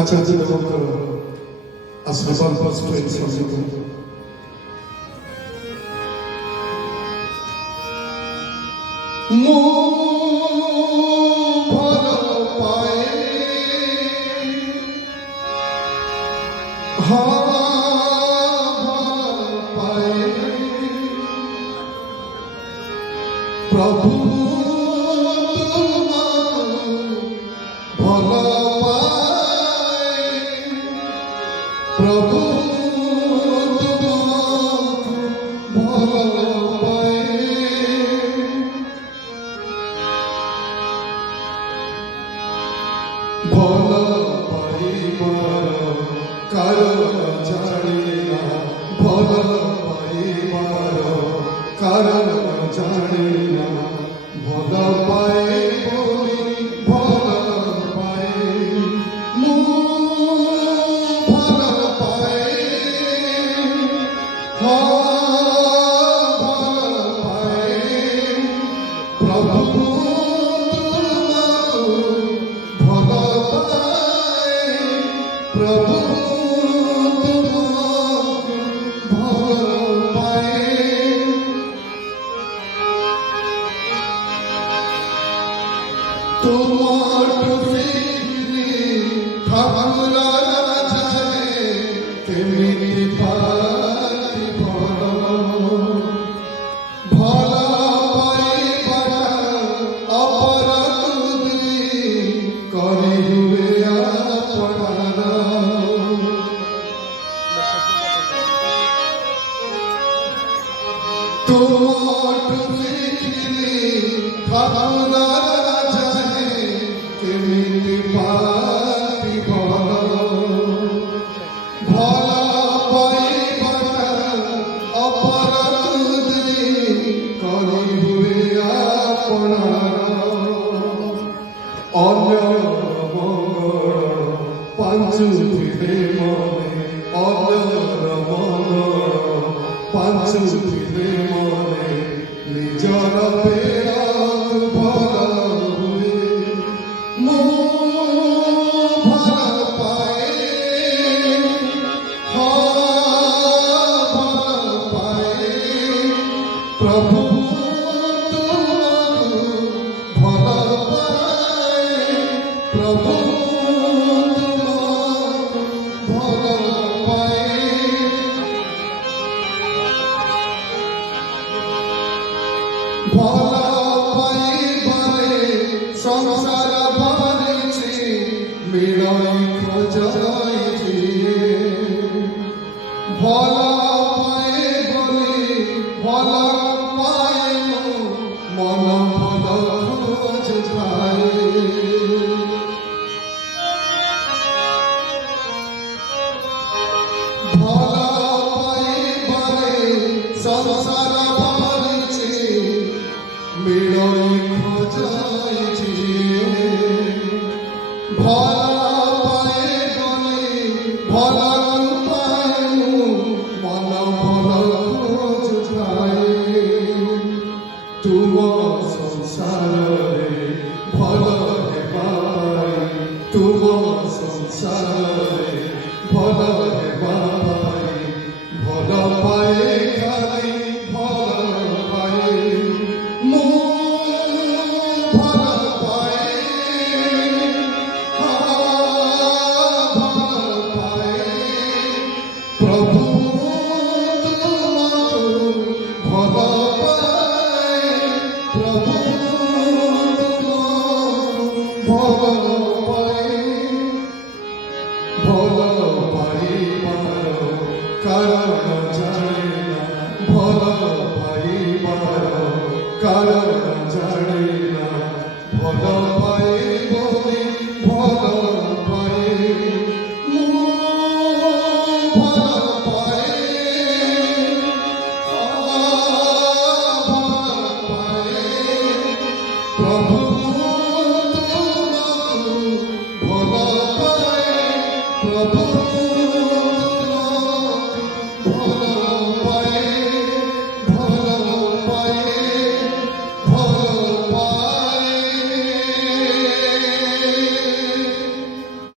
ଆଚାର୍ଯ୍ୟ ଦେବଙ୍କର ଆଶୀର୍ବାଦ ସହିତ ମୁଁ ଭଲ ପାଏ ଭଲ ପାଏ ପ୍ରଭୁ ଭଲ ପାଏ ପ୍ରଭୁ ଭଲ ପାଏ ଭଲ ପାଇବାର କାରଣ ଜାଣିଲା ଭଲ ପାଇବାର କାରଣ ଜାଣିଲା ଭଲ ପାଏ ବୋଲି ଭଲ ପାଏ ମୁଁ ଭଲ ପାଏ ଭଲ ପାଏ ପ୍ରଭୁ ଭଲ ପାଏ ପ୍ରଭୁ তোমার শিখলি ঠাকুর রাজারে কেমিতি পাতি ভাল ভাল পাইবার অপরাধী করিবে আপনার তোমার শিখলি ঠাকুর কেমিতি পাতি ভাল ভাল পাইবার অপরাধী করিবে আপনার অন্য মঙ্গল পাঞ্চুতিরে মনে অন্য মঙ্গল পাঞ্চুতিরে মনে নিজর পেরত ভাল হুয়ে ମୁଁ ଭଲ ପାଏ ଭଲ ପାଏ ପ୍ରଭୁ ତୁମକୁ ଭଲ ପାଏ ପ୍ରଭୁ ତୁମକୁ ଭଲ ପାଏ ଭଲ ପାଇବାରେ ସଂସାର মিলাই খোঁজাই দিয়ে ভাল পায়ে বলি ভাল পায়ে মন ভাল খোঁজ খায় ভাল পাইবারে সংসার ভরিছে মিলাই খোঁজাই দিয়ে ভাল পায়ে বলে ভাল পায় মন ভাল খোঁজ খায় তুম সংসারে ভাল হেবাই তুম সংসারে ভাল হেবাই ভাল পায়ে খালি ভাল পায়ে ମୁଁ ଭଲ পাଏ প্রভু তোমাকে ভাল পায় প্রভু তোমাকে ভাল